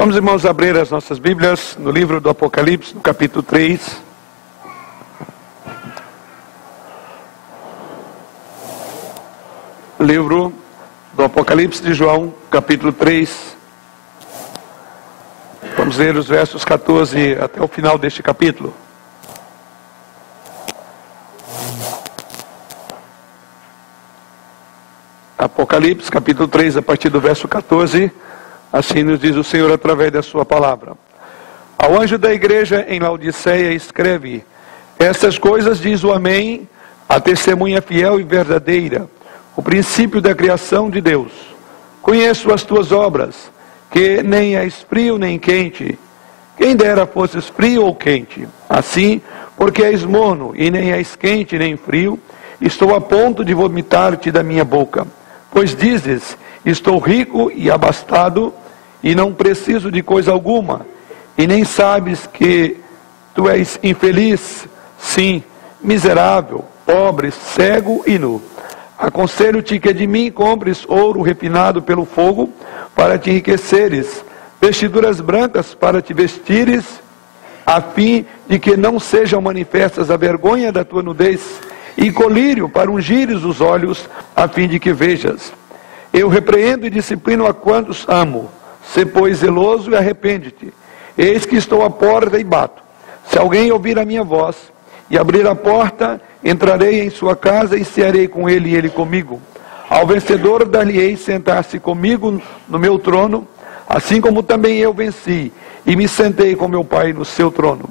Vamos, irmãos, abrir as nossas Bíblias no livro do Apocalipse, no capítulo 3. Livro do Apocalipse de João, capítulo 3. Vamos ler os versos 14 até o final deste capítulo. Apocalipse, capítulo 3, a partir do verso 14. Assim nos diz o Senhor através da sua palavra. Ao anjo da igreja em Laodiceia escreve: Estas coisas diz o Amém, a testemunha fiel e verdadeira, o princípio da criação de Deus. Conheço as tuas obras, que nem és frio nem quente. Quem dera fosses frio ou quente. Assim, porque és morno e nem és quente nem frio, estou a ponto de vomitar-te da minha boca. Pois dizes: estou rico e abastado, e não preciso de coisa alguma, e nem sabes que tu és infeliz, sim, miserável, pobre, cego e nu. Aconselho-te que de mim compres ouro refinado pelo fogo, para te enriqueceres, vestiduras brancas para te vestires, a fim de que não sejam manifestas a vergonha da tua nudez, e colírio para ungires os olhos, a fim de que vejas. Eu repreendo e disciplino a quantos amo. Sê, pois, zeloso e arrepende-te. Eis que estou à porta e bato. Se alguém ouvir a minha voz e abrir a porta, entrarei em sua casa e cearei com ele e ele comigo. Ao vencedor dar-lhe-ei sentar-se comigo no meu trono, assim como também eu venci e me sentei com meu Pai no seu trono.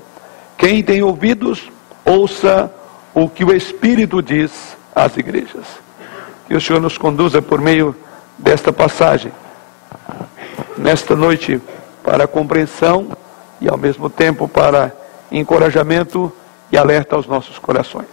Quem tem ouvidos, ouça o que o Espírito diz às igrejas. Que o Senhor nos conduza por meio desta passagem, nesta noite, para a compreensão e ao mesmo tempo para encorajamento e alerta aos nossos corações.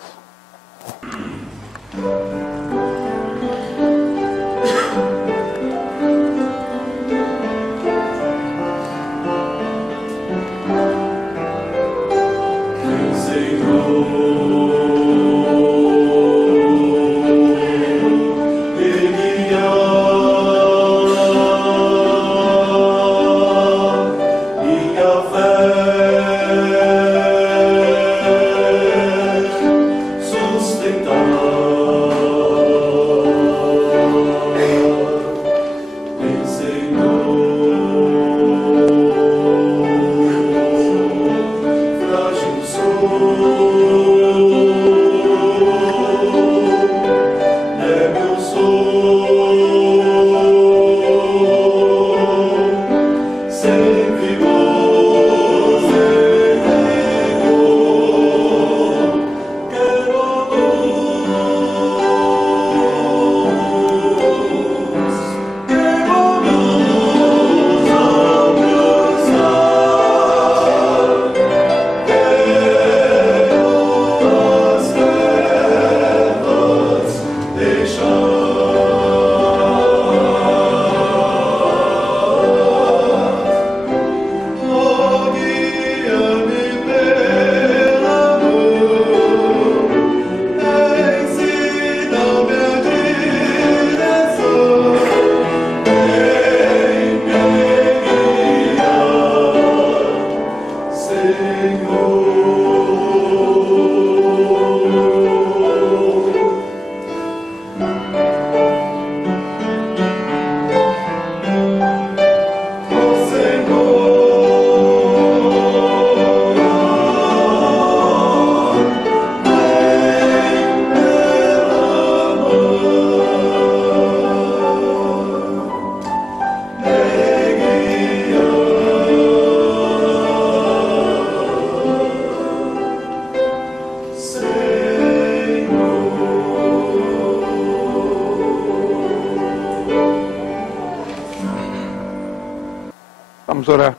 Vamos orar.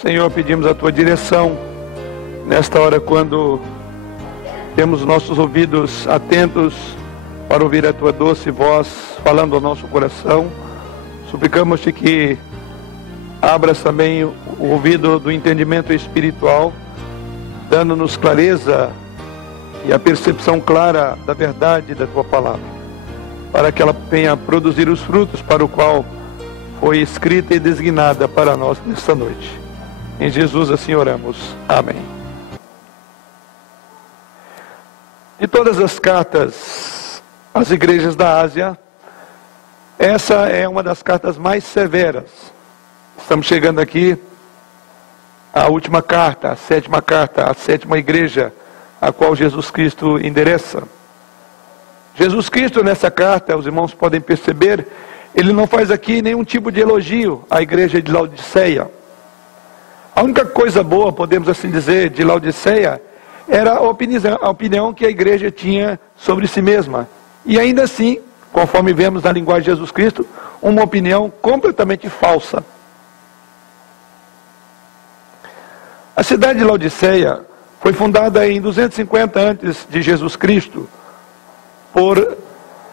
Senhor, pedimos a Tua direção nesta hora, quando temos nossos ouvidos atentos para ouvir a Tua doce voz falando ao nosso coração. Suplicamos-te que abras também o ouvido do entendimento espiritual, dando-nos clareza e a percepção clara da verdade da Tua palavra, para que ela venha produzir os frutos para o qual foi escrita e designada para nós nesta noite. Em Jesus assim oramos. Amém. De todas as cartas às igrejas da Ásia, essa é uma das cartas mais severas. Estamos chegando aqui à última carta, a sétima igreja, a qual Jesus Cristo endereça. Jesus Cristo, nessa carta, os irmãos podem perceber, ele não faz aqui nenhum tipo de elogio à igreja de Laodiceia. A única coisa boa, podemos assim dizer, de Laodiceia, era a opinião que a igreja tinha sobre si mesma. E ainda assim, conforme vemos na linguagem de Jesus Cristo, uma opinião completamente falsa. A cidade de Laodiceia foi fundada em 250 antes de Jesus Cristo por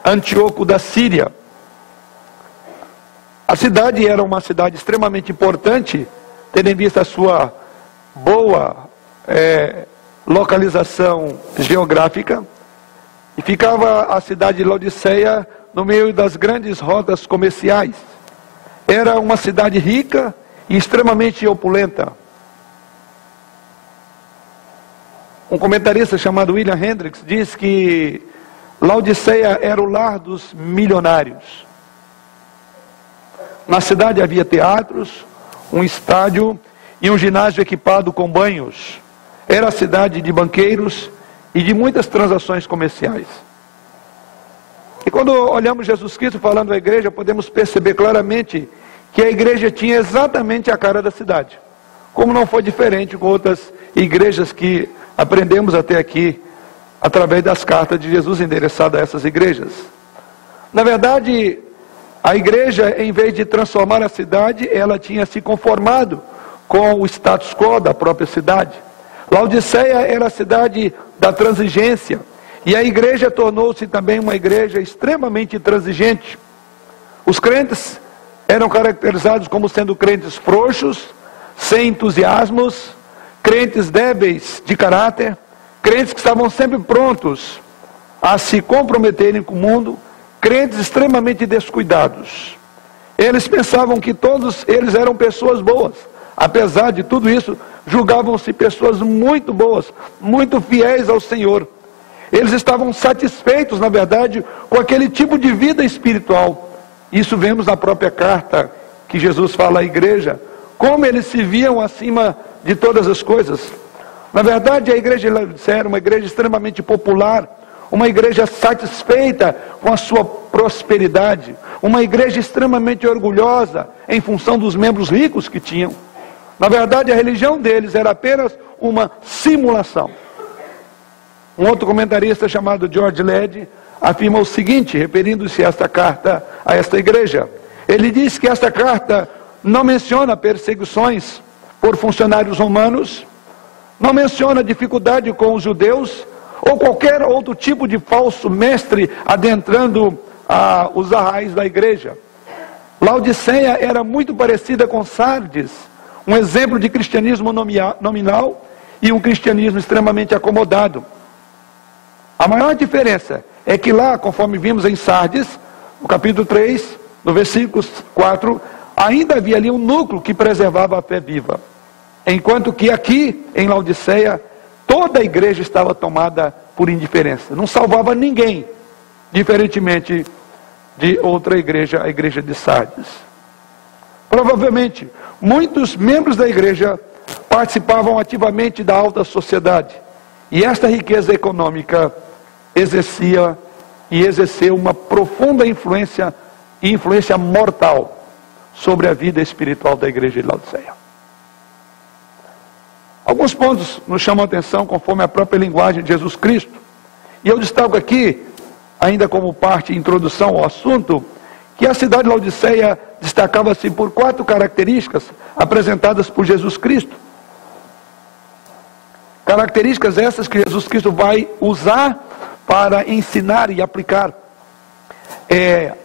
Antíoco da Síria. A cidade era uma cidade extremamente importante, tendo em vista a sua boa localização geográfica, e ficava a cidade de Laodiceia no meio das grandes rotas comerciais. Era uma cidade rica e extremamente opulenta. Um comentarista chamado William Hendricks diz que Laodiceia era o lar dos milionários. Na cidade havia teatros, um estádio e um ginásio equipado com banhos. Era a cidade de banqueiros e de muitas transações comerciais. E quando olhamos Jesus Cristo falando à igreja, podemos perceber claramente que a igreja tinha exatamente a cara da cidade. Como não foi diferente com outras igrejas que aprendemos até aqui, através das cartas de Jesus endereçadas a essas igrejas. Na verdade, a igreja, em vez de transformar a cidade, ela tinha se conformado com o status quo da própria cidade. Laodiceia era a cidade da transigência, e a igreja tornou-se também uma igreja extremamente intransigente. Os crentes eram caracterizados como sendo crentes frouxos, sem entusiasmos, crentes débeis de caráter, crentes que estavam sempre prontos a se comprometerem com o mundo, crentes extremamente descuidados. Eles pensavam que todos eles eram pessoas boas. Apesar de tudo isso, julgavam-se pessoas muito boas, muito fiéis ao Senhor. Eles estavam satisfeitos, na verdade, com aquele tipo de vida espiritual. Isso vemos na própria carta que Jesus fala à igreja, como eles se viam acima de todas as coisas. Na verdade, a igreja de Laodiceia era uma igreja extremamente popular, uma igreja satisfeita com a sua prosperidade, uma igreja extremamente orgulhosa em função dos membros ricos que tinham. Na verdade, a religião deles era apenas uma simulação. Um outro comentarista chamado George Led afirma o seguinte, referindo-se a esta carta, a esta igreja. Ele diz que esta carta não menciona perseguições por funcionários romanos, não menciona dificuldade com os judeus, ou qualquer outro tipo de falso mestre adentrando os arraiais da igreja. Laodiceia era muito parecida com Sardes, um exemplo de cristianismo nominal e um cristianismo extremamente acomodado. A maior diferença é que lá, conforme vimos em Sardes, no capítulo 3, no versículo 4, ainda havia ali um núcleo que preservava a fé viva. Enquanto que aqui, em Laodiceia, toda a igreja estava tomada por indiferença. Não salvava ninguém, diferentemente de outra igreja, a igreja de Sardes. Provavelmente, muitos membros da igreja participavam ativamente da alta sociedade. E esta riqueza econômica exerceu uma profunda influência mortal sobre a vida espiritual da igreja de Laodiceia. Alguns pontos nos chamam a atenção conforme a própria linguagem de Jesus Cristo. E eu destaco aqui, ainda como parte de introdução ao assunto, que a cidade de Laodiceia destacava-se por 4 características apresentadas por Jesus Cristo. Características essas que Jesus Cristo vai usar para ensinar e aplicar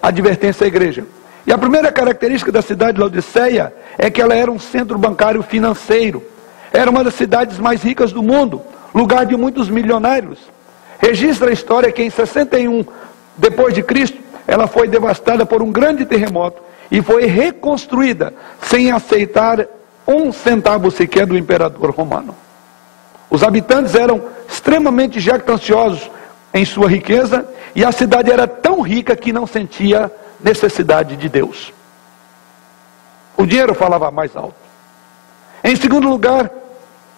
advertência à igreja. E a primeira característica da cidade de Laodiceia é que ela era um centro bancário financeiro. Era uma das cidades mais ricas do mundo, lugar de muitos milionários. Registra a história que em 61 depois de Cristo, ela foi devastada por um grande terremoto. e foi reconstruída sem aceitar 1 centavo sequer do imperador romano. Os habitantes eram extremamente jactanciosos em sua riqueza, e a cidade era tão rica que não sentia necessidade de Deus. O dinheiro falava mais alto. Em segundo lugar,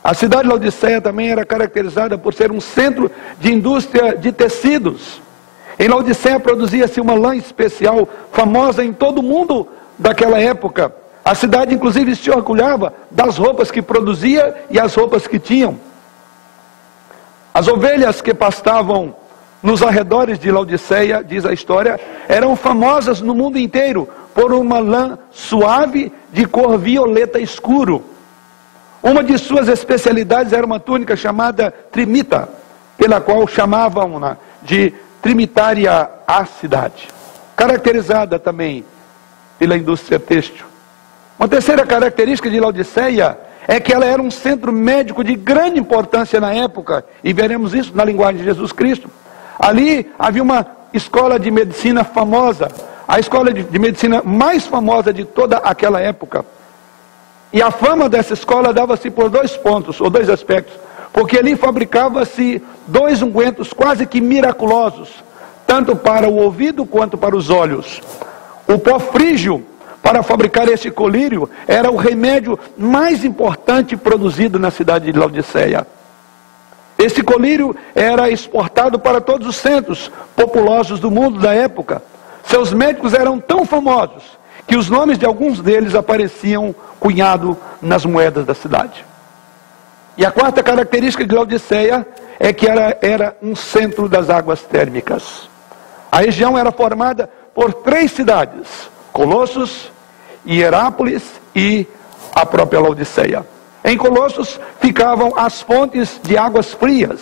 a cidade de Laodiceia também era caracterizada por ser um centro de indústria de tecidos. Em Laodiceia produzia-se uma lã especial, famosa em todo o mundo daquela época. A cidade inclusive se orgulhava das roupas que produzia e as roupas que tinham. As ovelhas que pastavam nos arredores de Laodiceia, diz a história, eram famosas no mundo inteiro por uma lã suave de cor violeta escuro. Uma de suas especialidades era uma túnica chamada trimita, pela qual chamavam-na de trimitária ácida, caracterizada também pela indústria têxtil. Uma terceira característica de Laodiceia é que ela era um centro médico de grande importância na época, e veremos isso na linguagem de Jesus Cristo. Ali havia uma escola de medicina famosa, a escola de medicina mais famosa de toda aquela época. E a fama dessa escola dava-se por 2 pontos, ou 2 aspectos, porque ali fabricava-se 2 ungüentos quase que miraculosos, tanto para o ouvido quanto para os olhos. O pó frígio, para fabricar este colírio, era o remédio mais importante produzido na cidade de Laodiceia. Esse colírio era exportado para todos os centros populosos do mundo da época. Seus médicos eram tão famosos que os nomes de alguns deles apareciam cunhado nas moedas da cidade. E a quarta característica de Laodiceia é que era um centro das águas térmicas. A região era formada por 3 cidades: Colossos, Hierápolis e a própria Laodiceia. Em Colossos ficavam as fontes de águas frias,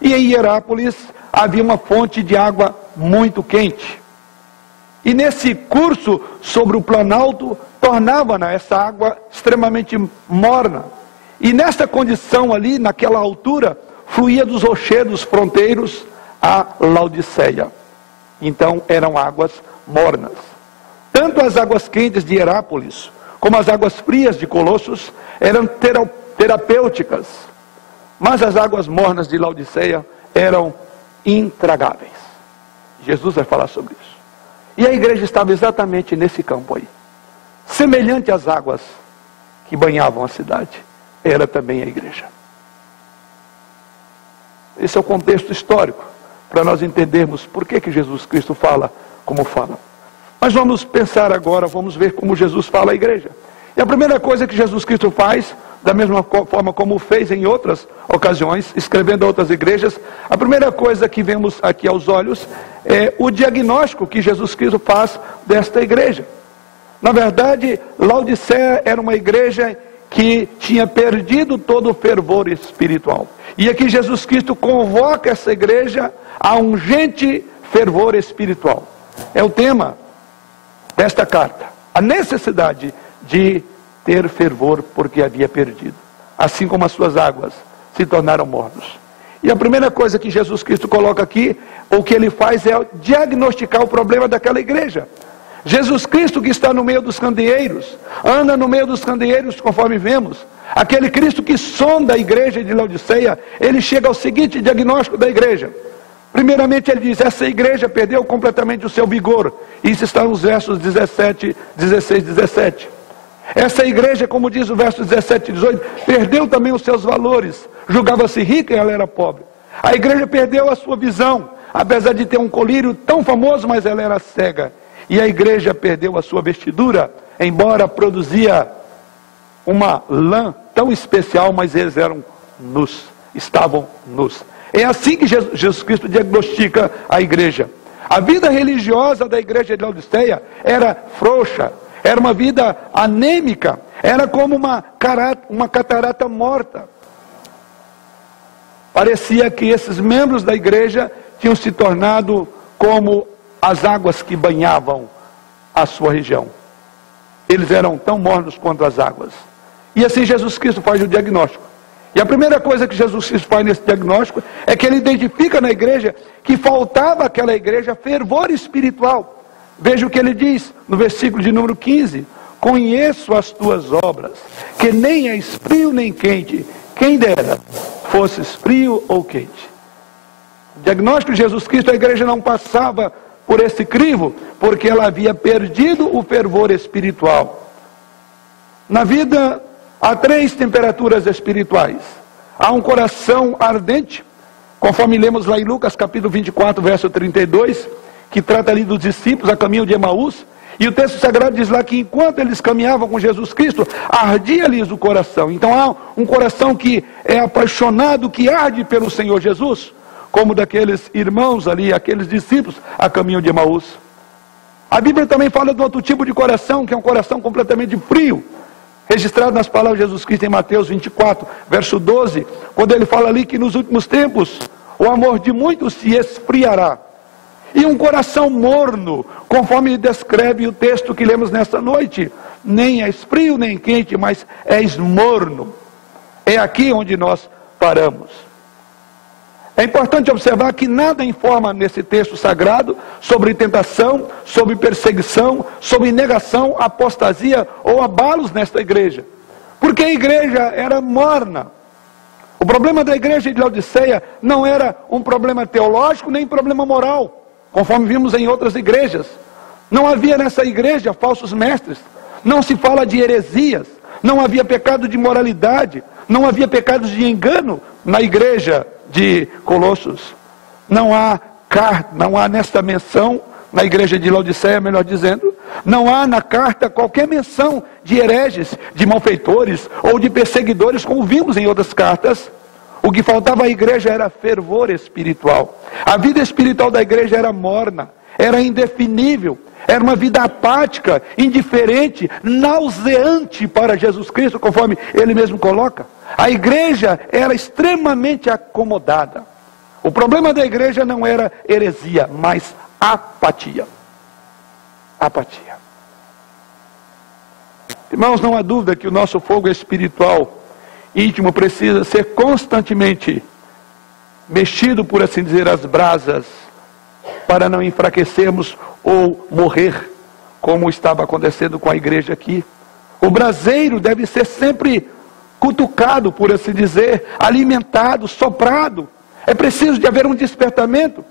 e em Hierápolis havia uma fonte de água muito quente. E nesse curso sobre o planalto, tornava essa água extremamente morna. E nessa condição ali, naquela altura, fluía dos rochedos fronteiros a Laodiceia. Então eram águas mornas. Tanto as águas quentes de Hierápolis, como as águas frias de Colossos, eram terapêuticas. Mas as águas mornas de Laodiceia eram intragáveis. Jesus vai falar sobre isso. E a igreja estava exatamente nesse campo aí. Semelhante às águas que banhavam a cidade, era também a igreja. Esse é o contexto histórico, para nós entendermos por que Jesus Cristo fala como fala. Mas vamos pensar agora, vamos ver como Jesus fala à igreja. E a primeira coisa que Jesus Cristo faz, da mesma forma como fez em outras ocasiões, escrevendo a outras igrejas, a primeira coisa que vemos aqui aos olhos é o diagnóstico que Jesus Cristo faz desta igreja. Na verdade, Laodiceia era uma igreja que tinha perdido todo o fervor espiritual. E aqui Jesus Cristo convoca essa igreja a um urgente fervor espiritual. É o tema desta carta. A necessidade de ter fervor porque havia perdido. Assim como as suas águas se tornaram mornos. E a primeira coisa que Jesus Cristo coloca aqui, o que ele faz é diagnosticar o problema daquela igreja. Jesus Cristo que está no meio dos candeeiros, anda no meio dos candeeiros conforme vemos. Aquele Cristo que sonda a igreja de Laodiceia, ele chega ao seguinte diagnóstico da igreja. Primeiramente ele diz, essa igreja perdeu completamente o seu vigor. Isso está nos versos 16, 17. Essa igreja, como diz o verso 17 e 18, perdeu também os seus valores. Julgava-se rica e ela era pobre. A igreja perdeu a sua visão, apesar de ter um colírio tão famoso, mas ela era cega. E a igreja perdeu a sua vestidura, embora produzia uma lã tão especial, mas eles eram nus, estavam nus. É assim que Jesus Cristo diagnostica a igreja. A vida religiosa da igreja de Laodiceia era frouxa, era uma vida anêmica, era como uma catarata morta. Parecia que esses membros da igreja tinham se tornado como as águas que banhavam a sua região. Eles eram tão mornos quanto as águas. E assim Jesus Cristo faz o diagnóstico. E a primeira coisa que Jesus Cristo faz nesse diagnóstico é que ele identifica na igreja que faltava àquela igreja fervor espiritual. Veja o que ele diz no versículo de número 15: conheço as tuas obras, que nem és frio nem quente. Quem dera fosses frio ou quente. O diagnóstico de Jesus Cristo, a igreja não passava por esse crivo, porque ela havia perdido o fervor espiritual. Na vida, há 3 temperaturas espirituais. Há um coração ardente, conforme lemos lá em Lucas capítulo 24, verso 32, que trata ali dos discípulos a caminho de Emaús. E o texto sagrado diz lá que enquanto eles caminhavam com Jesus Cristo, ardia-lhes o coração. Então há um coração que é apaixonado, que arde pelo Senhor Jesus, como daqueles irmãos ali, aqueles discípulos a caminho de Emaús. A Bíblia também fala de outro tipo de coração, que é um coração completamente frio, registrado nas palavras de Jesus Cristo em Mateus 24, verso 12, quando ele fala ali que nos últimos tempos o amor de muitos se esfriará. E um coração morno, conforme descreve o texto que lemos nesta noite, nem és frio nem quente, mas és morno. É aqui onde nós paramos. É importante observar que nada informa nesse texto sagrado sobre tentação, sobre perseguição, sobre negação, apostasia ou abalos nesta igreja. Porque a igreja era morna. O problema da igreja de Laodiceia não era um problema teológico nem um problema moral, conforme vimos em outras igrejas. Não havia nessa igreja falsos mestres, não se fala de heresias, não havia pecado de moralidade, não havia pecados de engano na igreja de Colossos. Não há nesta menção, na igreja de Laodiceia, melhor dizendo, não há na carta qualquer menção de hereges, de malfeitores ou de perseguidores, como vimos em outras cartas. O que faltava à igreja era fervor espiritual. A vida espiritual da igreja era morna, era indefinível, era uma vida apática, indiferente, nauseante para Jesus Cristo, conforme ele mesmo coloca. A igreja era extremamente acomodada. O problema da igreja não era heresia, mas apatia. Apatia. Irmãos, não há dúvida que o nosso fogo espiritual íntimo precisa ser constantemente mexido, por assim dizer, as brasas, para não enfraquecermos ou morrer, como estava acontecendo com a igreja aqui. O braseiro deve ser sempre cutucado, por assim dizer, alimentado, soprado. É preciso de haver um despertamento.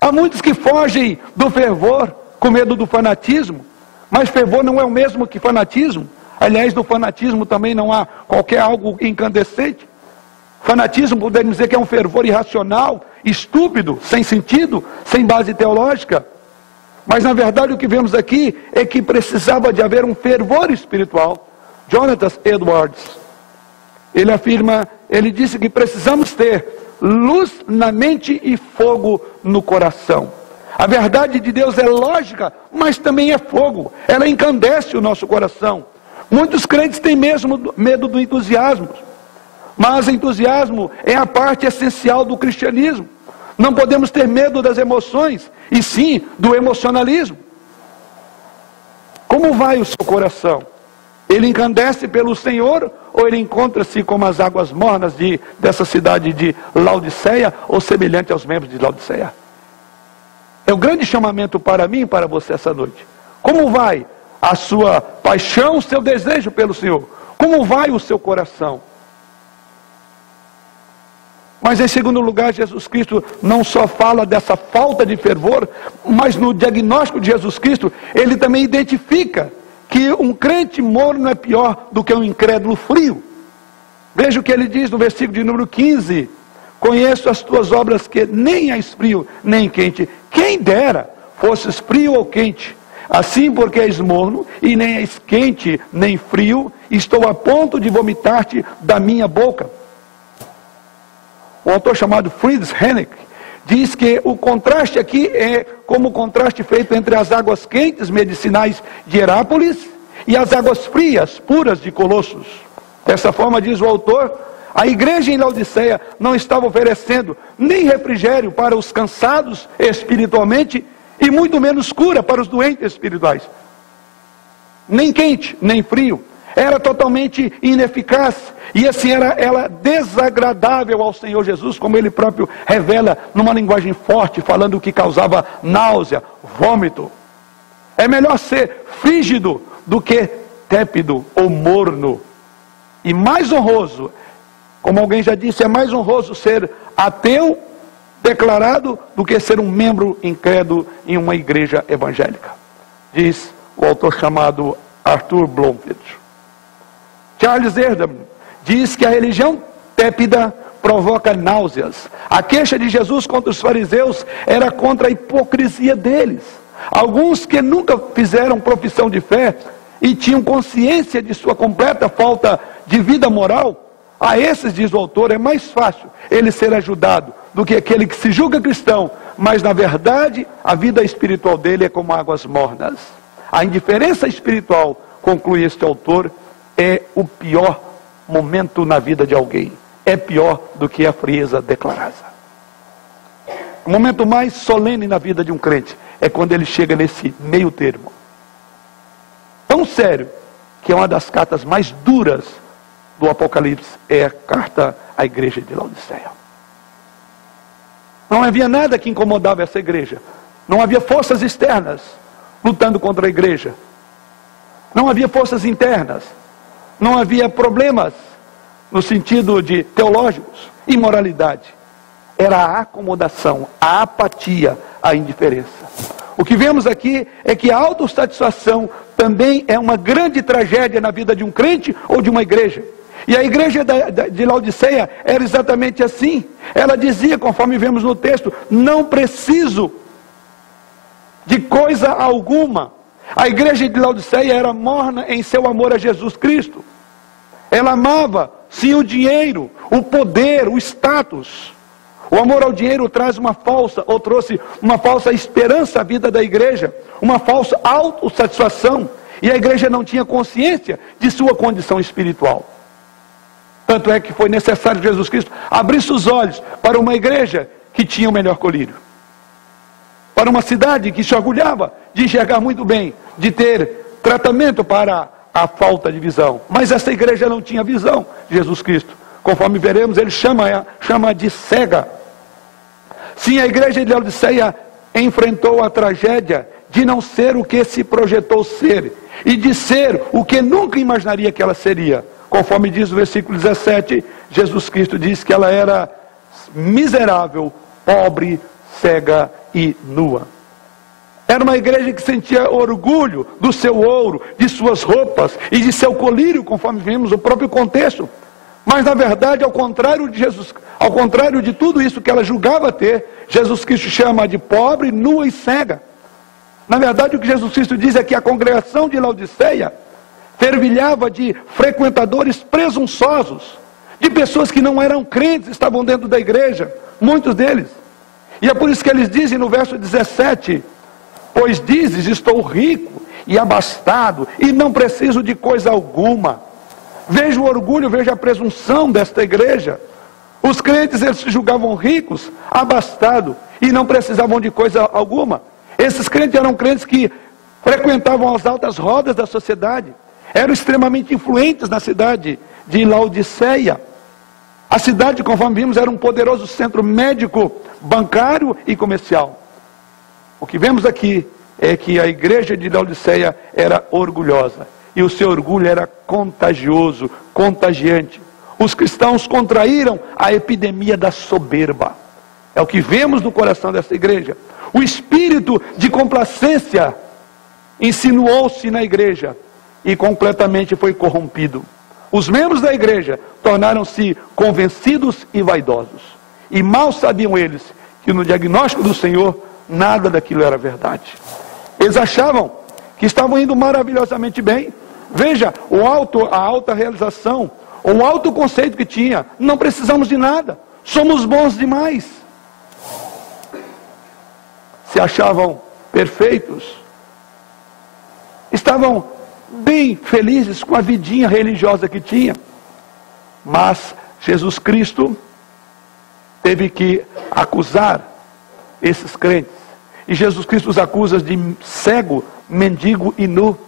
Há muitos que fogem do fervor com medo do fanatismo, mas fervor não é o mesmo que fanatismo. Aliás, no fanatismo também não há qualquer algo incandescente. Fanatismo, podemos dizer que é um fervor irracional, estúpido, sem sentido, sem base teológica. Mas na verdade o que vemos aqui é que precisava de haver um fervor espiritual. Jonathan Edwards, ele afirma, ele disse que precisamos ter luz na mente e fogo no coração. A verdade de Deus é lógica, mas também é fogo. Ela encandece o nosso coração. Muitos crentes têm mesmo medo do entusiasmo, mas entusiasmo é a parte essencial do cristianismo. Não podemos ter medo das emoções, e sim do emocionalismo. Como vai o seu coração? Ele encandece pelo Senhor, ou ele encontra-se como as águas mornas dessa cidade de Laodiceia, ou semelhante aos membros de Laodiceia? É o grande chamamento para mim e para você essa noite. Como vai a sua paixão, o seu desejo pelo Senhor? Como vai o seu coração? Mas em segundo lugar, Jesus Cristo não só fala dessa falta de fervor, mas no diagnóstico de Jesus Cristo, ele também identifica que um crente morno é pior do que um incrédulo frio. Veja o que ele diz no versículo de número 15: conheço as tuas obras, que nem és frio nem quente. Quem dera fosses frio ou quente. Assim, porque és morno e nem és quente nem frio, estou a ponto de vomitar-te da minha boca. O autor chamado Friedrich Henneck diz que o contraste aqui é como o contraste feito entre as águas quentes medicinais de Herápolis e as águas frias, puras de Colossos. Dessa forma, diz o autor, a igreja em Laodiceia não estava oferecendo nem refrigério para os cansados espiritualmente, e muito menos cura para os doentes espirituais. Nem quente, nem frio. Era totalmente ineficaz. E assim era desagradável ao Senhor Jesus, como ele próprio revela numa linguagem forte, falando que causava náusea, vômito. É melhor ser frígido do que tépido ou morno. E mais honroso, como alguém já disse, é mais honroso ser ateu declarado do que ser um membro incrédulo em uma igreja evangélica. Diz o autor chamado Arthur Blomfield. Charles Erdman diz que a religião tépida provoca náuseas. A queixa de Jesus contra os fariseus era contra a hipocrisia deles. Alguns que nunca fizeram profissão de fé e tinham consciência de sua completa falta de vida moral, a esses, diz o autor, é mais fácil ele ser ajudado do que aquele que se julga cristão, mas na verdade a vida espiritual dele é como águas mornas. A indiferença espiritual, conclui este autor, é o pior momento na vida de alguém. É pior do que a frieza declarada. O momento mais solene na vida de um crente é quando ele chega nesse meio termo. Tão sério que é uma das cartas mais duras do Apocalipse, é a carta à igreja de Laodiceia. Não havia nada que incomodava essa igreja. Não havia forças externas lutando contra a igreja. Não havia forças internas. Não havia problemas no sentido de teológicos, imoralidade. Era a acomodação, a apatia, a indiferença. O que vemos aqui é que a autossatisfação também é uma grande tragédia na vida de um crente ou de uma igreja. E a igreja de Laodiceia era exatamente assim. Ela dizia, conforme vemos no texto, não preciso de coisa alguma. A igreja de Laodiceia era morna em seu amor a Jesus Cristo. Ela amava, sim, o dinheiro, o poder, o status. O amor ao dinheiro traz trouxe uma falsa esperança à vida da igreja, uma falsa autossatisfação. E a igreja não tinha consciência de sua condição espiritual. Tanto é que foi necessário que Jesus Cristo abrisse os olhos para uma igreja que tinha o melhor colírio. Para uma cidade que se orgulhava de enxergar muito bem, de ter tratamento para a falta de visão. Mas essa igreja não tinha visão de Jesus Cristo. Conforme veremos, ele chama de cega. Sim, a igreja de Laodiceia enfrentou a tragédia de não ser o que se projetou ser, e de ser o que nunca imaginaria que ela seria. Conforme diz o versículo 17, Jesus Cristo diz que ela era miserável, pobre, cega e nua. Era uma igreja que sentia orgulho do seu ouro, de suas roupas e de seu colírio, conforme vimos o próprio contexto. Mas na verdade, ao contrário de tudo isso que ela julgava ter, Jesus Cristo chama de pobre, nua e cega. Na verdade, o que Jesus Cristo diz é que a congregação de Laodiceia fervilhava de frequentadores presunçosos, de pessoas que não eram crentes, estavam dentro da igreja, muitos deles. E é por isso que eles dizem no verso 17, pois dizes, estou rico e abastado, e não preciso de coisa alguma. Veja o orgulho, veja a presunção desta igreja. Os crentes, eles se julgavam ricos, abastados, e não precisavam de coisa alguma. Esses crentes eram crentes que frequentavam as altas rodas da sociedade, eram extremamente influentes na cidade de Laodiceia. A cidade, conforme vimos, era um poderoso centro médico, bancário e comercial. O que vemos aqui é que a igreja de Laodiceia era orgulhosa, e o seu orgulho era contagioso, contagiante. Os cristãos contraíram a epidemia da soberba. É o que vemos no coração dessa igreja. O espírito de complacência insinuou-se na igreja e completamente foi corrompido. Os membros da igreja tornaram-se convencidos e vaidosos. E mal sabiam eles que no diagnóstico do Senhor, nada daquilo era verdade. Eles achavam que estavam indo maravilhosamente bem. Veja, a alta realização, o alto conceito que tinha. Não precisamos de nada, somos bons demais. Se achavam perfeitos, estavam bem felizes com a vidinha religiosa que tinha. Mas Jesus Cristo teve que acusar esses crentes. E Jesus Cristo os acusa de cego, mendigo e nu.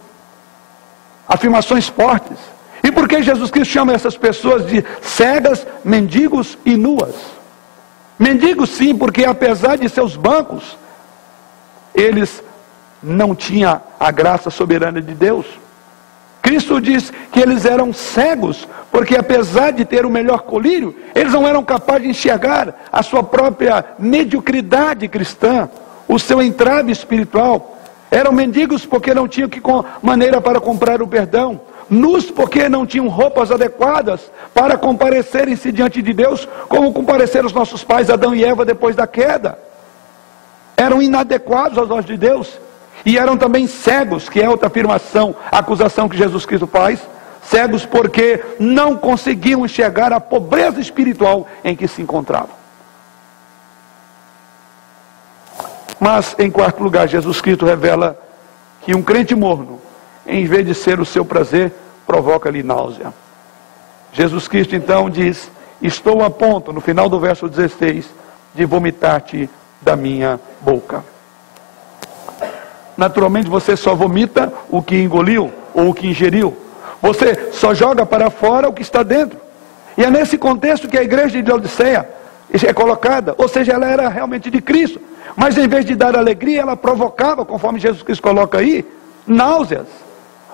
Afirmações fortes. E por que Jesus Cristo chama essas pessoas de cegas, mendigos e nuas? Mendigos sim, porque apesar de seus bancos, eles não tinha a graça soberana de Deus. Cristo diz que eles eram cegos, porque apesar de ter o melhor colírio, eles não eram capazes de enxergar a sua própria mediocridade cristã, o seu entrave espiritual. Eram mendigos porque não tinham maneira para comprar o perdão, nus porque não tinham roupas adequadas para comparecerem-se diante de Deus, como compareceram os nossos pais Adão e Eva depois da queda. Eram inadequados aos olhos de Deus. E eram também cegos, que é outra afirmação, acusação que Jesus Cristo faz. Cegos porque não conseguiam enxergar a pobreza espiritual em que se encontravam. Mas, em quarto lugar, Jesus Cristo revela que um crente morno, em vez de ser o seu prazer, provoca-lhe náusea. Jesus Cristo então diz: estou a ponto, no final do verso 16, de vomitar-te da minha boca. Naturalmente você só vomita o que engoliu ou o que ingeriu. Você só joga para fora o que está dentro. E é nesse contexto que a igreja de Laodiceia é colocada. Ou seja, ela era realmente de Cristo. Mas em vez de dar alegria, ela provocava, conforme Jesus Cristo coloca aí, náuseas.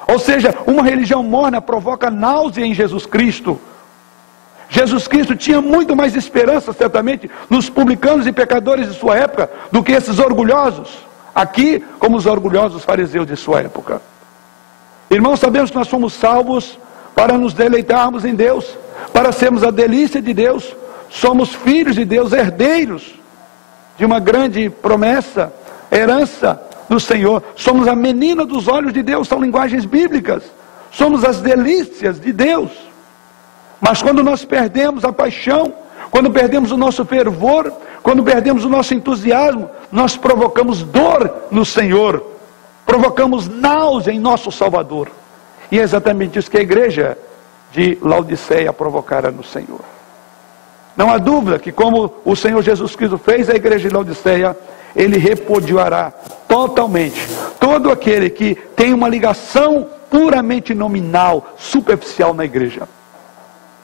Ou seja, uma religião morna provoca náusea em Jesus Cristo. Jesus Cristo tinha muito mais esperança, certamente, nos publicanos e pecadores de sua época, do que esses orgulhosos. Aqui, como os orgulhosos fariseus de sua época. Irmãos, sabemos que nós somos salvos para nos deleitarmos em Deus, para sermos a delícia de Deus. Somos filhos de Deus, herdeiros de uma grande promessa, herança do Senhor. Somos a menina dos olhos de Deus, são linguagens bíblicas. Somos as delícias de Deus. Mas quando nós perdemos a paixão, quando perdemos o nosso fervor, quando perdemos o nosso entusiasmo, nós provocamos dor no Senhor, provocamos náusea em nosso Salvador. E é exatamente isso que a igreja de Laodiceia provocara no Senhor. Não há dúvida que, como o Senhor Jesus Cristo fez a igreja de Laodiceia, Ele repudiará totalmente todo aquele que tem uma ligação puramente nominal, superficial na igreja.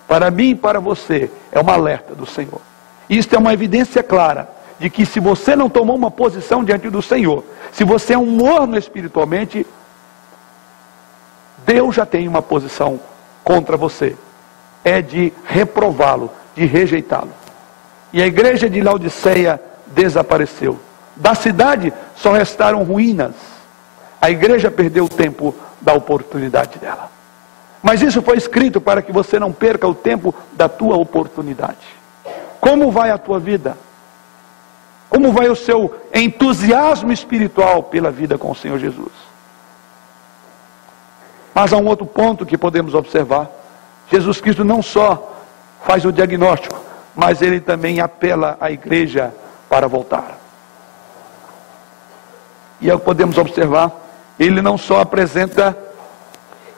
Para mim e para você, é uma alerta do Senhor. Isto é uma evidência clara de que se você não tomou uma posição diante do Senhor, se você é um morno espiritualmente, Deus já tem uma posição contra você. É de reprová-lo, de rejeitá-lo. E a igreja de Laodiceia desapareceu. Da cidade só restaram ruínas. A igreja perdeu o tempo da oportunidade dela. Mas isso foi escrito para que você não perca o tempo da tua oportunidade. Como vai a tua vida? Como vai o seu entusiasmo espiritual pela vida com o Senhor Jesus? Mas há um outro ponto que podemos observar. Jesus Cristo não só faz o diagnóstico, mas Ele também apela à igreja para voltar. E é o que podemos observar. Ele não só apresenta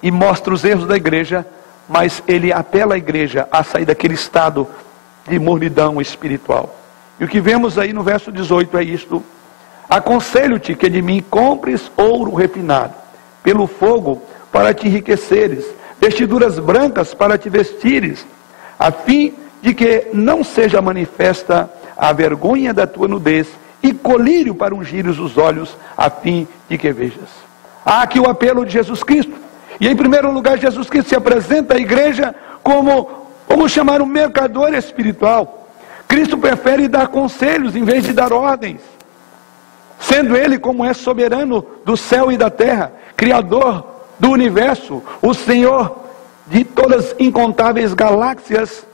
e mostra os erros da igreja, mas Ele apela à igreja a sair daquele estado de mornidão espiritual. E o que vemos aí no verso 18 é isto: aconselho-te que de mim compres ouro refinado, pelo fogo para te enriqueceres, vestiduras brancas para te vestires, a fim de que não seja manifesta a vergonha da tua nudez, e colírio para ungires os olhos, a fim de que vejas. Há aqui o apelo de Jesus Cristo. E em primeiro lugar, Jesus Cristo se apresenta à igreja como chamar um mercador espiritual. Cristo prefere dar conselhos em vez de dar ordens. Sendo Ele, como é soberano do céu e da terra, Criador do universo, o Senhor de todas as incontáveis galáxias,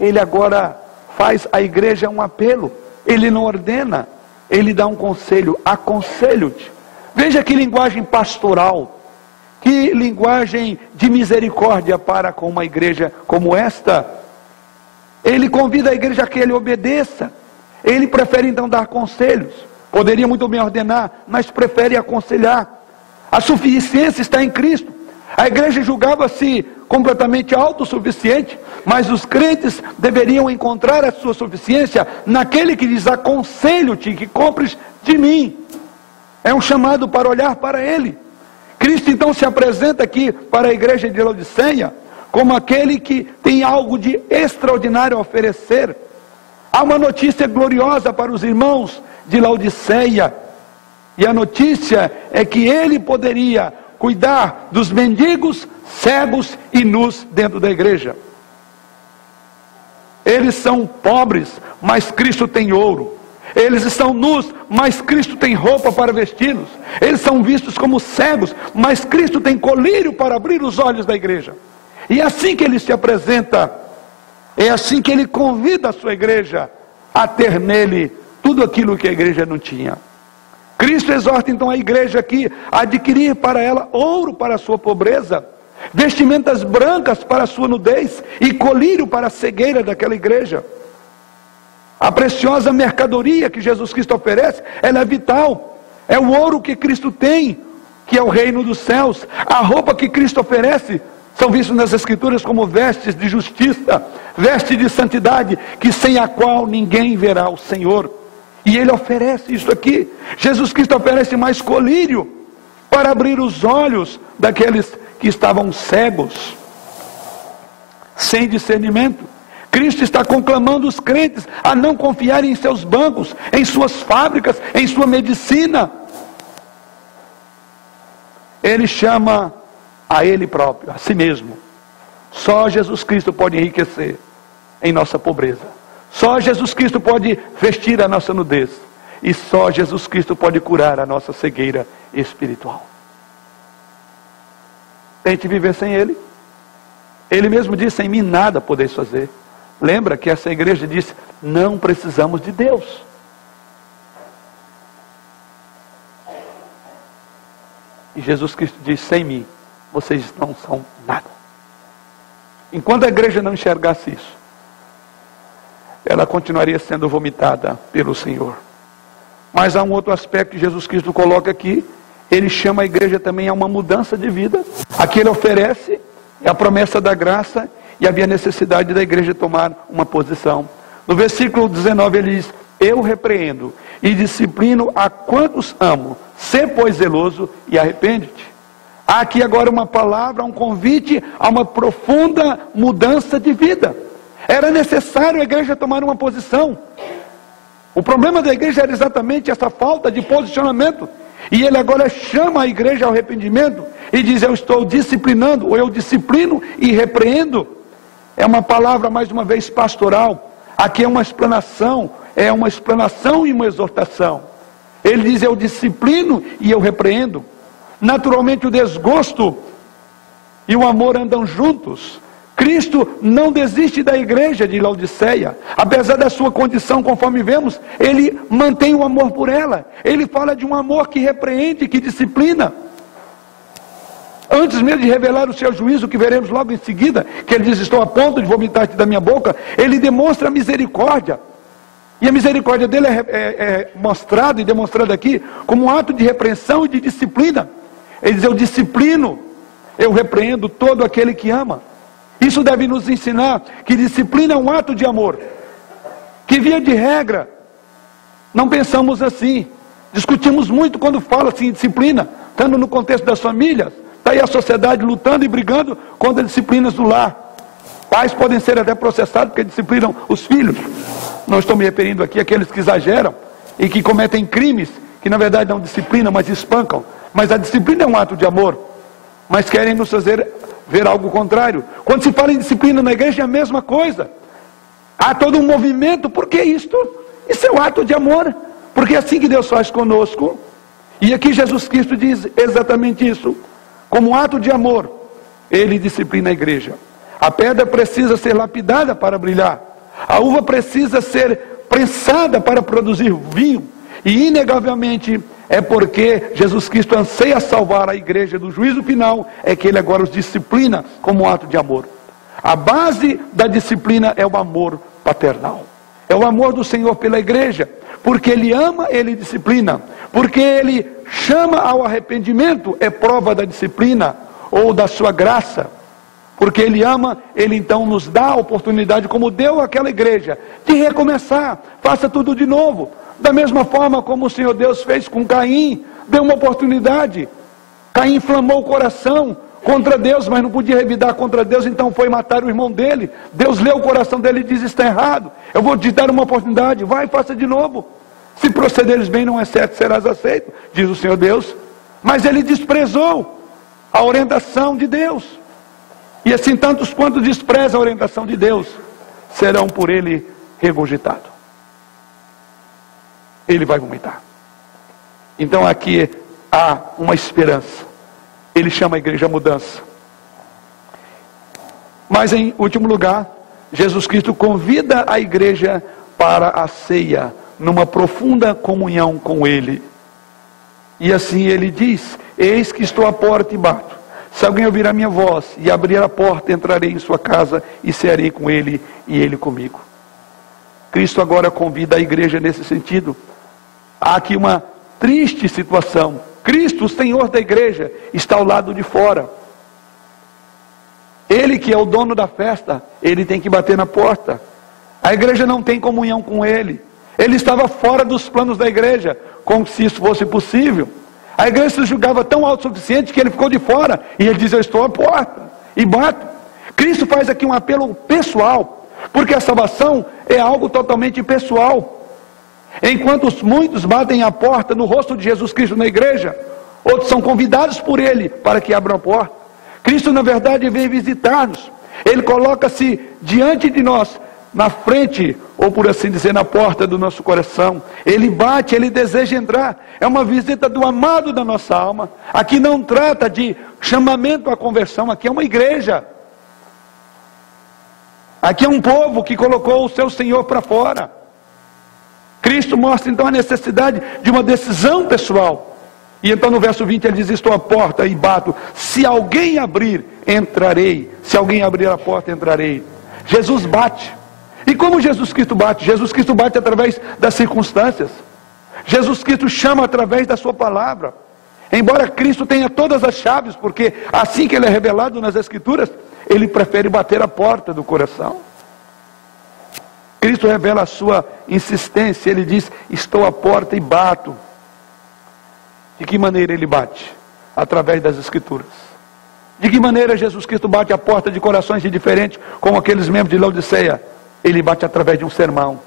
Ele agora faz à igreja um apelo. Ele não ordena, Ele dá um conselho: aconselho-te. Veja que linguagem pastoral, que linguagem de misericórdia para com uma igreja como esta. Ele convida a igreja a que ele obedeça. Ele prefere então dar conselhos. Poderia muito bem ordenar, mas prefere aconselhar. A suficiência está em Cristo. A igreja julgava-se completamente autossuficiente, mas os crentes deveriam encontrar a sua suficiência naquele que diz: aconselho-te que compres de mim. É um chamado para olhar para Ele. Cristo então se apresenta aqui para a igreja de Laodiceia como aquele que tem algo de extraordinário a oferecer. Há uma notícia gloriosa para os irmãos de Laodiceia. E a notícia é que ele poderia cuidar dos mendigos, cegos e nus dentro da igreja. Eles são pobres, mas Cristo tem ouro. Eles estão nus, mas Cristo tem roupa para vesti-los. Eles são vistos como cegos, mas Cristo tem colírio para abrir os olhos da igreja. E é assim que ele se apresenta, é assim que ele convida a sua igreja a ter nele tudo aquilo que a igreja não tinha. Cristo exorta então a igreja aqui a adquirir para ela ouro para a sua pobreza, vestimentas brancas para a sua nudez e colírio para a cegueira daquela igreja. A preciosa mercadoria que Jesus Cristo oferece, ela é vital. É o ouro que Cristo tem, que é o reino dos céus. A roupa que Cristo oferece são vistos nas Escrituras como vestes de justiça, vestes de santidade, que sem a qual ninguém verá o Senhor. E Ele oferece isso aqui. Jesus Cristo oferece mais colírio para abrir os olhos daqueles que estavam cegos, sem discernimento. Cristo está conclamando os crentes a não confiarem em seus bancos, em suas fábricas, em sua medicina. Ele chama a Ele próprio, a si mesmo. Só Jesus Cristo pode enriquecer em nossa pobreza. Só Jesus Cristo pode vestir a nossa nudez. E só Jesus Cristo pode curar a nossa cegueira espiritual. Tente viver sem Ele. Ele mesmo disse: sem mim nada podeis fazer. Lembra que essa igreja disse: não precisamos de Deus. E Jesus Cristo diz: sem mim vocês não são nada. Enquanto a igreja não enxergasse isso, ela continuaria sendo vomitada pelo Senhor. Mas há um outro aspecto que Jesus Cristo coloca aqui. Ele chama a igreja também a uma mudança de vida. Aqui ele oferece a promessa da graça, e havia necessidade da igreja tomar uma posição. No versículo 19 ele diz: eu repreendo e disciplino a quantos amo. Sê, pois, zeloso e arrepende-te. Há aqui agora uma palavra, um convite a uma profunda mudança de vida. Era necessário a igreja tomar uma posição. O problema da igreja era exatamente essa falta de posicionamento. E ele agora chama a igreja ao arrependimento e diz: eu estou disciplinando, ou eu disciplino e repreendo. É uma palavra, mais uma vez, pastoral. Aqui é uma explanação e uma exortação. Ele diz: eu disciplino e eu repreendo. Naturalmente o desgosto e o amor andam juntos. Cristo não desiste da igreja de Laodiceia. Apesar da sua condição, conforme vemos, ele mantém o amor por ela. Ele fala de um amor que repreende, que disciplina. Antes mesmo de revelar o seu juízo, que veremos logo em seguida, que ele diz: estou a ponto de vomitar-te da minha boca, ele demonstra misericórdia. E a misericórdia dele é mostrada e demonstrada aqui como um ato de repreensão e de disciplina. Ele diz: eu disciplino, eu repreendo todo aquele que ama. Isso deve nos ensinar que disciplina é um ato de amor, que via de regra não pensamos assim. Discutimos muito quando fala assim em disciplina, estando no contexto das famílias. Está aí a sociedade lutando e brigando contra disciplinas do lar. Pais podem ser até processados porque disciplinam os filhos. Não estou me referindo aqui àqueles que exageram e que cometem crimes, que na verdade não disciplinam, mas espancam. Mas a disciplina é um ato de amor. Mas querem nos fazer ver algo contrário. Quando se fala em disciplina na igreja é a mesma coisa. Há todo um movimento. Por que isto? Isso é um ato de amor. Porque é assim que Deus faz conosco. E aqui Jesus Cristo diz exatamente isso. Como um ato de amor, Ele disciplina a igreja. A pedra precisa ser lapidada para brilhar. A uva precisa ser prensada para produzir vinho. E inegavelmente é porque Jesus Cristo anseia salvar a igreja do juízo final, é que Ele agora os disciplina como um ato de amor. A base da disciplina é o amor paternal. É o amor do Senhor pela igreja. Porque Ele ama, Ele disciplina. Porque Ele chama ao arrependimento, é prova da disciplina ou da sua graça. Porque Ele ama, Ele então nos dá a oportunidade, como deu àquela igreja, de recomeçar. Faça tudo de novo. Da mesma forma como o Senhor Deus fez com Caim, deu uma oportunidade. Caim inflamou o coração contra Deus, mas não podia revidar contra Deus, então foi matar o irmão dele. Deus leu o coração dele e diz: está errado, eu vou te dar uma oportunidade, vai e faça de novo. Se procederes bem, não é certo, serás aceito, diz o Senhor Deus. Mas ele desprezou a orientação de Deus. E assim, tantos quanto desprezam a orientação de Deus, serão por ele regurgitados. Ele vai vomitar. Então aqui há uma esperança. Ele chama a igreja à mudança. Mas em último lugar, Jesus Cristo convida a igreja para a ceia, numa profunda comunhão com ele. E assim ele diz: eis que estou à porta e bato. Se alguém ouvir a minha voz e abrir a porta, entrarei em sua casa e cearei com ele e ele comigo. Cristo agora convida a igreja nesse sentido. Há aqui uma triste situação. Cristo, o Senhor da igreja, está ao lado de fora. Ele que é o dono da festa, ele tem que bater na porta. A igreja não tem comunhão com ele. Ele estava fora dos planos da igreja, como se isso fosse possível. A igreja se julgava tão autossuficiente que ele ficou de fora. E ele diz: eu estou à porta e bato. Cristo faz aqui um apelo pessoal, porque a salvação é algo totalmente pessoal. Enquanto muitos batem a porta no rosto de Jesus Cristo na igreja, outros são convidados por ele para que abram a porta. Cristo, na verdade, vem visitar-nos. Ele coloca-se diante de nós, na frente, ou por assim dizer, na porta do nosso coração. Ele bate, ele deseja entrar. É uma visita do amado da nossa alma. Aqui não trata de chamamento à conversão, aqui é uma igreja. Aqui é um povo que colocou o seu Senhor para fora. Cristo mostra então a necessidade de uma decisão pessoal. E então no verso 20 ele diz: estou à porta e bato. Se alguém abrir, entrarei. Se alguém abrir a porta, entrarei. Jesus bate. E como Jesus Cristo bate? Jesus Cristo bate através das circunstâncias. Jesus Cristo chama através da sua palavra. Embora Cristo tenha todas as chaves, porque assim que ele é revelado nas Escrituras, ele prefere bater a porta do coração. Cristo revela a sua insistência. Ele diz: estou à porta e bato. De que maneira ele bate? Através das Escrituras. De que maneira Jesus Cristo bate a porta de corações indiferentes, como aqueles membros de Laodiceia? Ele bate através de um sermão.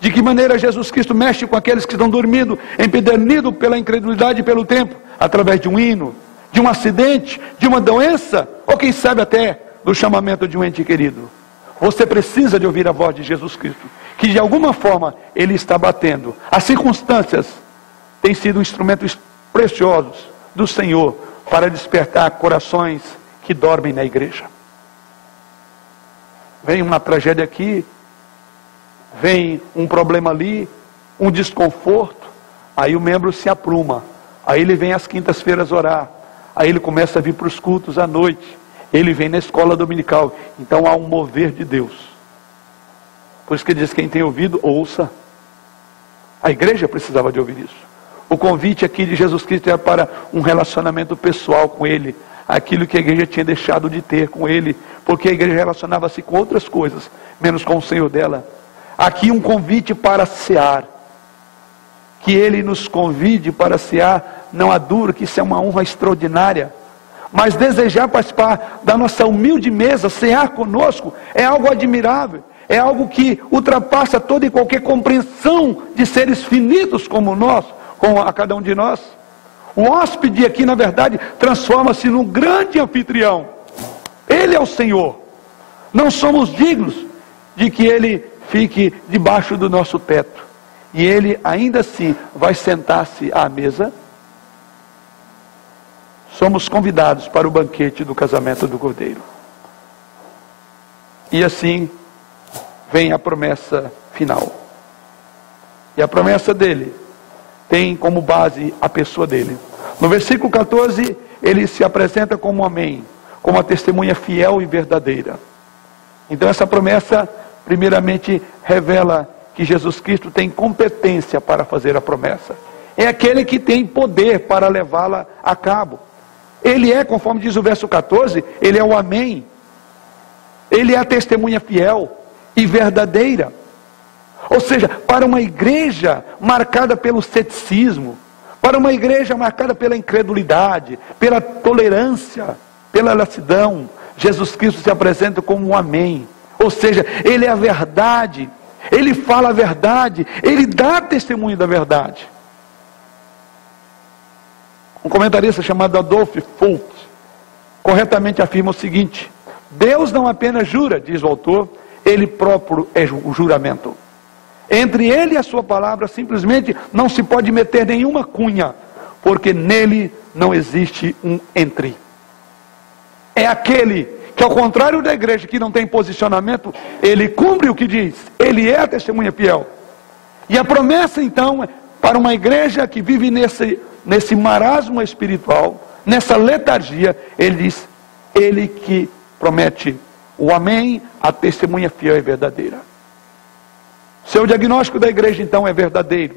De que maneira Jesus Cristo mexe com aqueles que estão dormindo, empedernidos pela incredulidade e pelo tempo? Através de um hino, de um acidente, de uma doença, ou quem sabe até do chamamento de um ente querido. Você precisa de ouvir a voz de Jesus Cristo, que de alguma forma ele está batendo. As circunstâncias têm sido instrumentos preciosos do Senhor para despertar corações que dormem na igreja. Vem uma tragédia aqui, vem um problema ali, um desconforto, aí o membro se apruma, aí ele vem às quintas-feiras orar, aí ele começa a vir para os cultos à noite, ele vem na escola dominical. Então há um mover de Deus. Por isso que ele diz: quem tem ouvido, ouça. A igreja precisava de ouvir isso. O convite aqui de Jesus Cristo é para um relacionamento pessoal com ele, aquilo que a igreja tinha deixado de ter com ele, porque a igreja relacionava-se com outras coisas, menos com o Senhor dela. Aqui um convite para cear, que ele nos convide para cear. Não há dúvida que isso é uma honra extraordinária, mas desejar participar da nossa humilde mesa, cear conosco, é algo admirável, é algo que ultrapassa toda e qualquer compreensão de seres finitos como nós, como a cada um de nós. O hóspede aqui, na verdade, transforma-se num grande anfitrião. Ele é o Senhor. Não somos dignos de que ele fique debaixo do nosso teto. E ele ainda assim vai sentar-se à mesa. Somos convidados para o banquete do casamento do Cordeiro. E assim vem a promessa final. E a promessa dele tem como base a pessoa dele. No versículo 14, ele se apresenta como um amém, como uma testemunha fiel e verdadeira. Então essa promessa, primeiramente, revela que Jesus Cristo tem competência para fazer a promessa. É aquele que tem poder para levá-la a cabo. Ele é, conforme diz o verso 14, ele é o amém. Ele é a testemunha fiel e verdadeira. Ou seja, para uma igreja marcada pelo ceticismo, para uma igreja marcada pela incredulidade, pela tolerância, pela lassidão, Jesus Cristo se apresenta como um amém. Ou seja, ele é a verdade ele fala a verdade, ele dá testemunho da verdade. Um comentarista chamado Adolf Folt corretamente afirma o seguinte: Deus não apenas jura, diz o autor, ele próprio é o juramento. Entre ele e a sua palavra simplesmente não se pode meter nenhuma cunha, porque nele não existe um entre. É aquele que, ao contrário da igreja que não tem posicionamento, ele cumpre o que diz, ele é a testemunha fiel. E a promessa então, para uma igreja que vive nesse marasmo espiritual, nessa letargia, ele diz, ele que promete o amém, a testemunha fiel e verdadeira. Seu diagnóstico da igreja então é verdadeiro.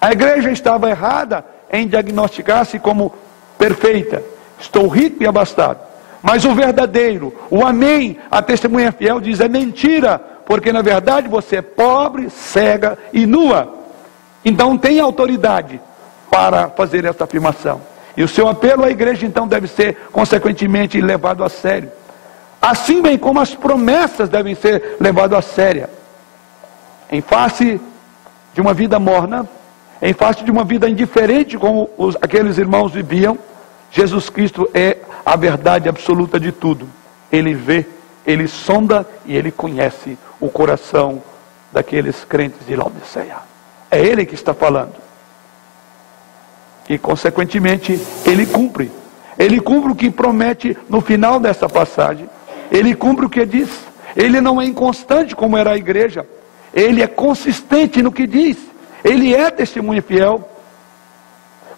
A igreja estava errada em diagnosticar-se como perfeita. Estou rico e abastado. Mas o verdadeiro, o amém, a testemunha fiel diz, é mentira, porque na verdade você é pobre, cega e nua. Então tem autoridade para fazer essa afirmação. E o seu apelo à igreja então deve ser consequentemente levado a sério. Assim bem como as promessas devem ser levadas a sério. Em face de uma vida morna, em face de uma vida indiferente como aqueles irmãos viviam, Jesus Cristo é a verdade absoluta de tudo. Ele vê, ele sonda e ele conhece o coração daqueles crentes de Laodiceia. É ele que está falando. E consequentemente, ele cumpre. Ele cumpre o que promete no final dessa passagem. Ele cumpre o que diz. Ele não é inconstante como era a igreja. Ele é consistente no que diz. Ele é testemunha fiel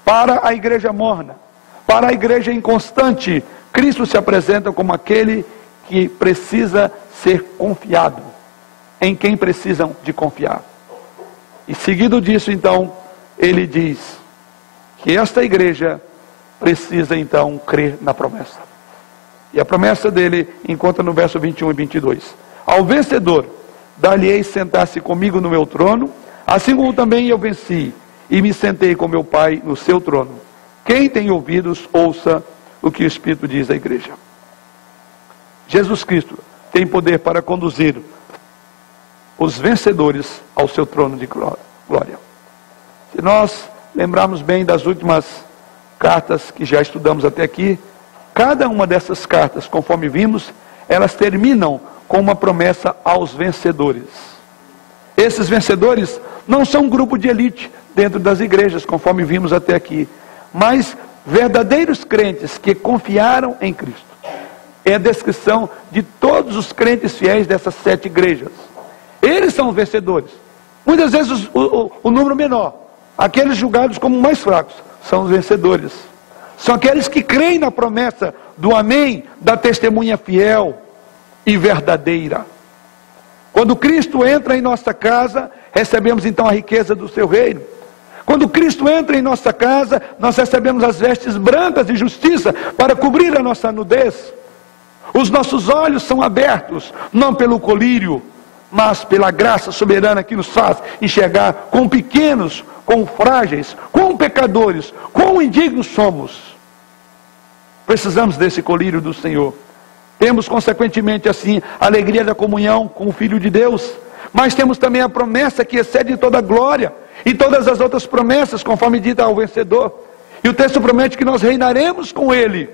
para a igreja morna. Para a igreja inconstante, Cristo se apresenta como aquele que precisa ser confiado, em quem precisam de confiar. E seguido disso, então, ele diz que esta igreja precisa, então, crer na promessa. E a promessa dele encontra no verso 21 e 22. Ao vencedor, dar-lhe-ei sentar-se comigo no meu trono, assim como também eu venci, e me sentei com meu Pai no seu trono. Quem tem ouvidos, ouça o que o Espírito diz à igreja. Jesus Cristo tem poder para conduzir os vencedores ao seu trono de glória. Se nós lembrarmos bem das últimas cartas que já estudamos até aqui, cada uma dessas cartas, conforme vimos, elas terminam com uma promessa aos vencedores. Esses vencedores não são um grupo de elite dentro das igrejas, conforme vimos até aqui, mas verdadeiros crentes que confiaram em Cristo. É a descrição de todos os crentes fiéis dessas 7 igrejas. Eles são os vencedores. Muitas vezes o número menor, aqueles julgados como mais fracos, são os vencedores. São aqueles que creem na promessa do amém, da testemunha fiel e verdadeira. Quando Cristo entra em nossa casa, recebemos então a riqueza do seu reino. Quando Cristo entra em nossa casa, nós recebemos as vestes brancas de justiça para cobrir a nossa nudez. Os nossos olhos são abertos, não pelo colírio, mas pela graça soberana que nos faz enxergar quão pequenos, quão frágeis, quão pecadores, quão indignos somos. Precisamos desse colírio do Senhor. Temos consequentemente assim a alegria da comunhão com o Filho de Deus, mas temos também a promessa que excede toda a glória e todas as outras promessas, conforme dita ao vencedor. E o texto promete que nós reinaremos com Ele,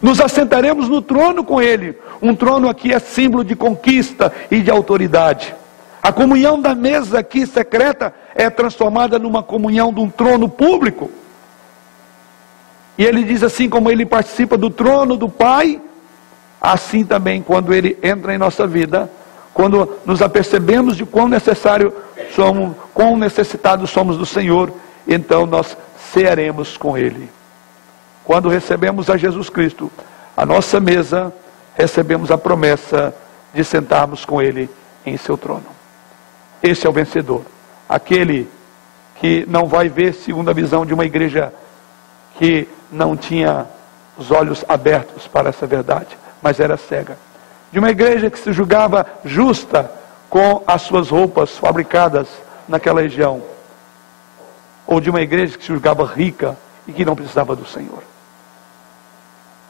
nos assentaremos no trono com Ele. Um trono aqui é símbolo de conquista e de autoridade. A comunhão da mesa aqui secreta é transformada numa comunhão de um trono público. E ele diz assim, como ele participa do trono do Pai, assim também quando ele entra em nossa vida, quando nos apercebemos de quão necessário somos, quão necessitados somos do Senhor, então nós cearemos com Ele. Quando recebemos a Jesus Cristo, a nossa mesa, recebemos a promessa de sentarmos com Ele em seu trono. Esse é o vencedor, aquele que não vai ver segundo a visão de uma igreja que não tinha os olhos abertos para essa verdade, mas era cega. De uma igreja que se julgava justa com as suas roupas fabricadas naquela região. Ou de uma igreja que se julgava rica e que não precisava do Senhor.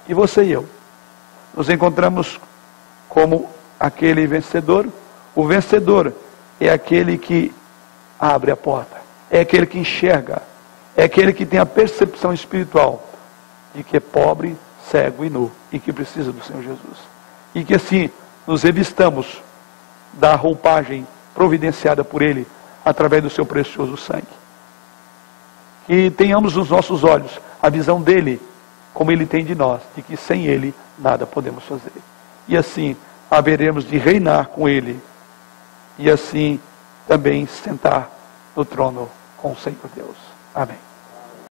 E você e eu nos encontramos como aquele vencedor O vencedor é aquele que abre a porta, é aquele que enxerga, é aquele que tem a percepção espiritual de que é pobre, cego e nu, e que precisa do Senhor Jesus. E que assim nos revistamos da roupagem providenciada por Ele, através do seu precioso sangue. Que tenhamos nos nossos olhos a visão dEle, como Ele tem de nós, de que sem Ele nada podemos fazer. E assim haveremos de reinar com Ele, e assim também sentar no trono com o Senhor Deus. Amém.